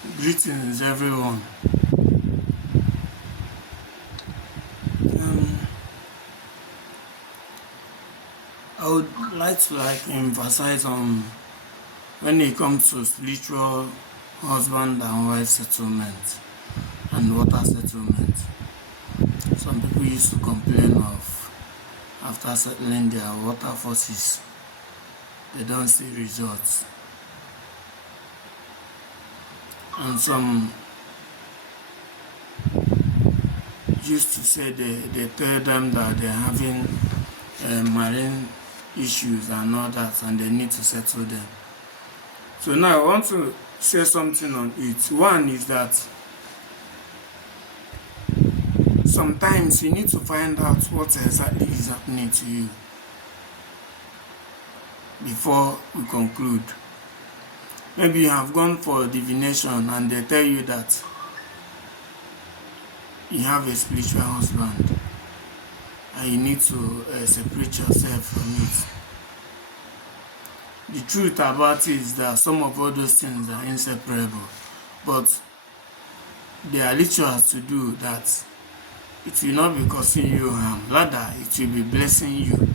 Greetings, everyone. Um, I would like to emphasize on when it comes to spiritual husband and wife settlement and water settlement. Some people used to complain of after settling their water forces, they don't see results, and some used to say they tell them that they're having marine issues and all that, and they need to settle them. So now I want to say something on it. One is that sometimes you need to find out what exactly is happening to you before we conclude. Maybe you have gone for divination and they tell you that you have a spiritual husband and you need to separate yourself from it. The truth about it is that some of all those things are inseparable, but there are rituals to do that it will not be causing you harm, rather it will be blessing you.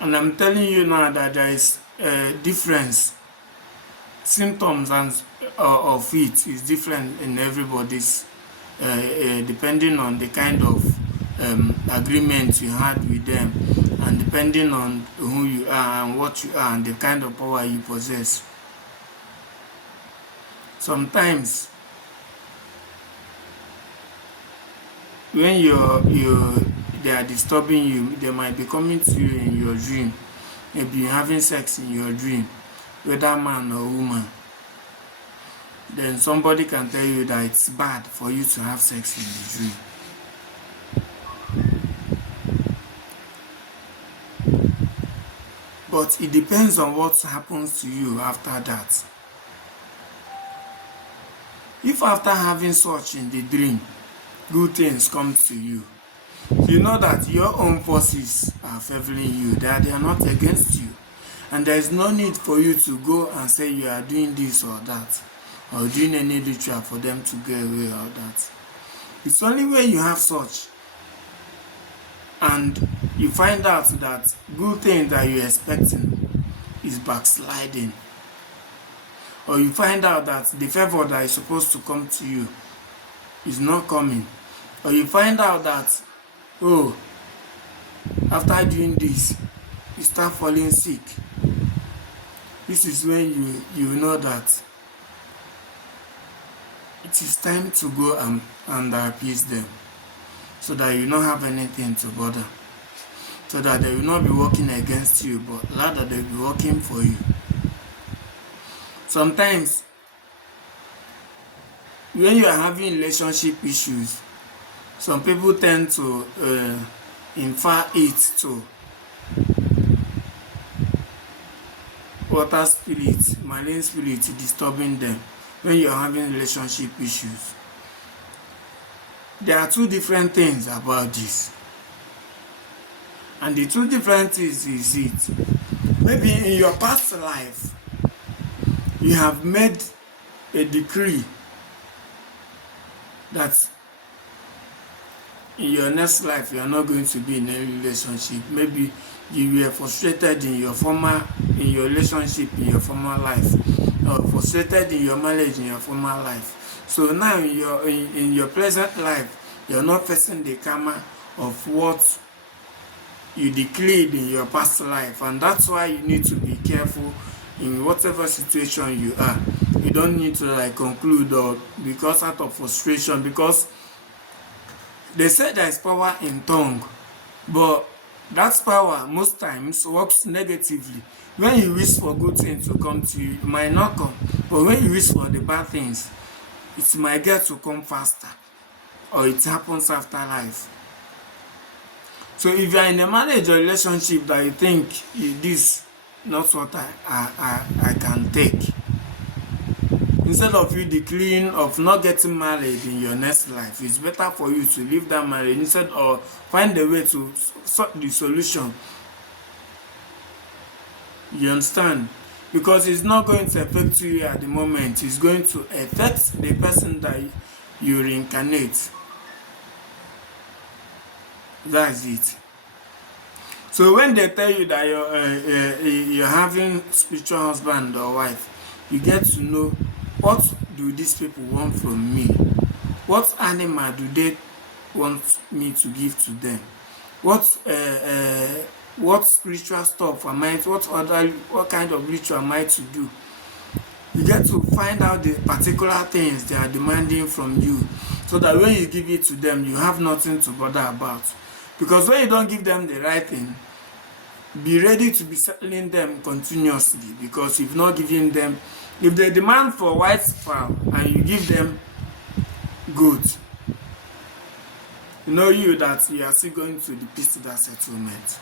And I'm telling you now that there is a difference. Symptoms and of it is different in everybody's, depending on the kind of agreement you had with them, and depending on who you are and what you are and the kind of power you possess. Sometimes when they are disturbing you, they might be coming to you in your dream, maybe having sex in your dream, whether man or woman. Then somebody can tell you that it's bad for you to have sex in the dream. But it depends on what happens to you after that. If after having such in the dream, good things come to you, you know that your own forces are favoring you, that they are not against you. And there is no need for you to go and say you are doing this or that, or doing any ritual for them to get away or that. It's only when you have such and you find out that good thing that you're expecting is backsliding, or you find out that the favor that is supposed to come to you is not coming, or you find out that, oh, after doing this, you start falling sick. This is when you know that it is time to go and appease them, so that you don't have anything to bother, so that they will not be working against you, but rather they will be working for you. Sometimes when you are having relationship issues, some people tend to infer it to water spirits, marine spirits disturbing them when you are having relationship issues. There are two different things about this. And the two different things is it. Maybe in your past life, you have made a decree that in your next life you are not going to be in any relationship. Maybe you were frustrated in your relationship in your former life, or frustrated in your marriage in your former life. So now in your present life, you're not facing the karma of what you declared in your past life, and that's why you need to be careful in whatever situation you are. You don't need to conclude or because out of frustration, because they say there is power in tongue, but that power most times works negatively. When you wish for good things to come to you, it might not come, but when you wish for the bad things, it might get to come faster, or it happens after life. So if you are in a marriage or relationship that you think this not what I can take, instead of you declaring of not getting married in your next life, it's better for you to leave that marriage instead, or find a way to sort the solution. You understand? because it's not going to affect you at the moment. It's going to affect the person that you reincarnate. That's it. So when they tell you that you're having spiritual husband or wife, you get to know, what do these people want from me? What animal do they want me to give to them? What spiritual stuff am I? What kind of ritual am I to do? You get to find out the particular things they are demanding from you, so that when you give it to them, you have nothing to bother about. Because when you don't give them the right thing, be ready to be settling them continuously, because you've not given them. If they demand for white fowl and you give them goat, you know that you are still going to repeat that settlement.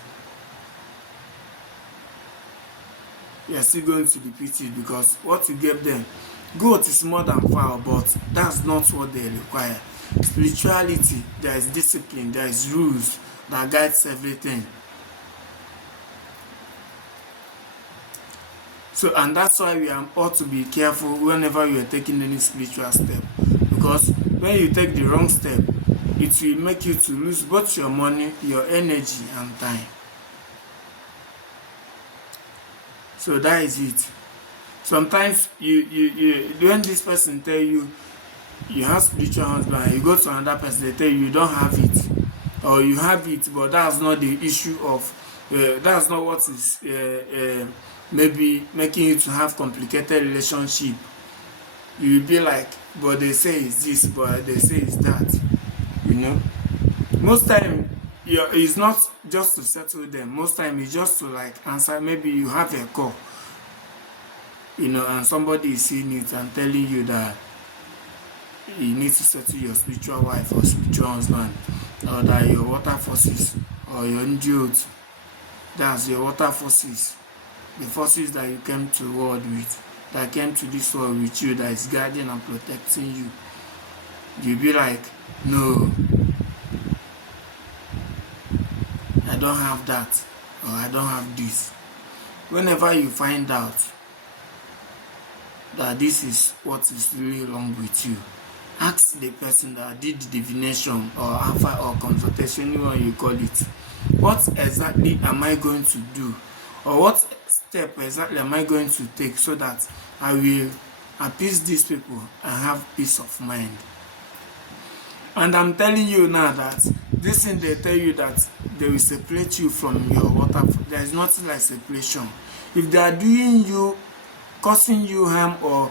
You are still going to repeat it, because what you gave them, goat is more than fowl, but that's not what they require. Spirituality, there is discipline, there is rules that guides everything. So, and that's why we are ought to be careful whenever you are taking any spiritual step, because when you take the wrong step, it will make you to lose both your money, your energy, and time. So that is it. Sometimes you when this person tell you you have spiritual husband, you go to another person, they tell you don't have it, or you have it, but that's not the issue of that's not what is maybe making you to have complicated relationship. You will be like, but they say it's this, but they say it's that. Most time it's not just to settle them. Most time it's just to like answer. Maybe you have a call, and somebody is seeing it and telling you that you need to settle your spiritual wife or spiritual husband, or that your water forces or your angels, that's your water forces, the forces that you came to the world with, that came to this world with you, that is guiding and protecting you. You'll be like, no, I don't have that, or I don't have this. Whenever you find out that this is what is really wrong with you, ask the person that did the divination or alpha or consultation, anyone you call it, what exactly am I going to do, or what step exactly am I going to take, so that I will appease these people and have peace of mind. And I'm telling you now that this thing, they tell you that they will separate you from your water. There is nothing like separation. If they are doing you, causing you harm, or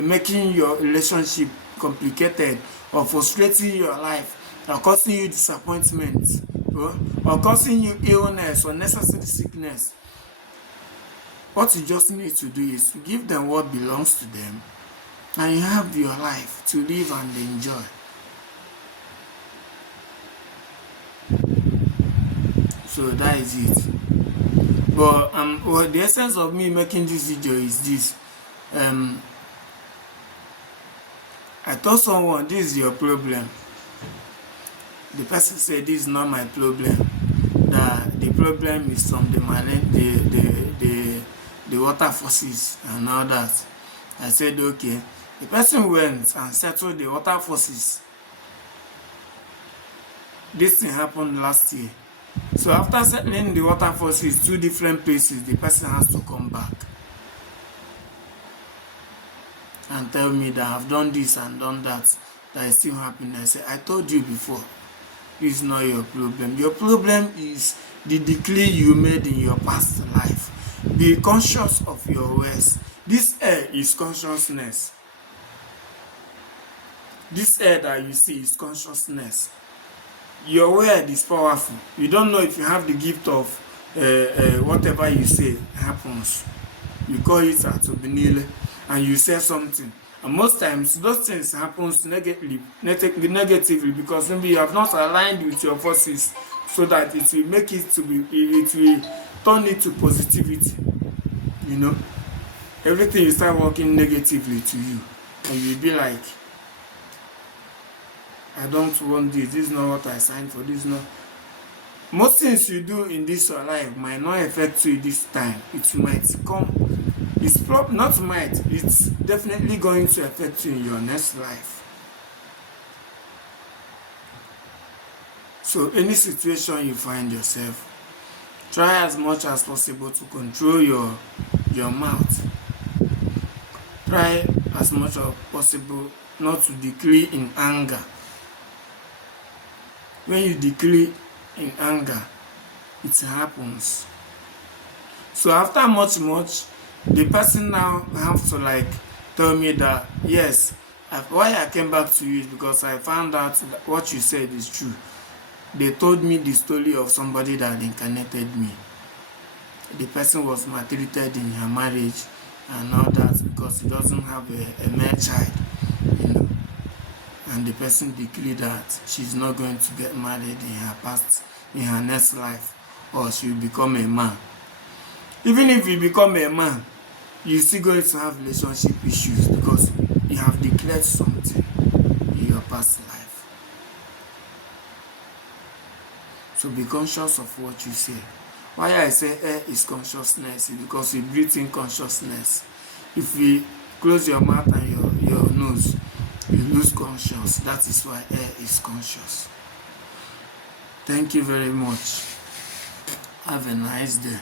making your relationship complicated, or frustrating your life, or causing you disappointment, or causing you illness or necessary sickness, what you just need to do is to give them what belongs to them, and you have your life to live and enjoy. So that is it. But well, the essence of me making this video is this. I told someone, this is your problem. The person said, this is not my problem. That the problem is from the water forces and all that. I said, okay. The person went and settled the water forces. This thing happened last year. So after settling the water forces, 2 different places, the person has to come back and tell me that I've done this and done that is still happening. I said, I told you before, this is not your problem. Your problem is the decree you made in your past life. Be conscious of your words. This air is consciousness. This air that you see is consciousness. Your word is powerful. You don't know if you have the gift of whatever you say happens. You call it atobinile, and you say something. And most times those things happens negatively, because maybe you have not aligned with your forces, so that it will make it to be, it will turn it to positivity. Everything will start working negatively to you, and you'll be like, I don't want this. This is not what I signed for. This is not. Most things you do in this life might not affect you this time. It might come not might, it's definitely going to affect you in your next life. So any situation you find yourself, try as much as possible to control your mouth. Try as much as possible not to declare in anger. When you declare in anger, it happens. So after much, the person now have to like tell me that yes, why I came back to you is because I found out that what you said is true. They told me the story of somebody that incarnated me. The person was maltreated in her marriage and all that because he doesn't have a male child, you know. And the person declared that she's not going to get married in her next life, or she will become a man. Even if you become a man, you're still going to have relationship issues because you have declared something in your past life. So be conscious of what you say. Why I say air is consciousness is because you breathe in consciousness. If you close your mouth and your nose, you lose conscious. That is why air is conscious. Thank you very much. Have a nice day.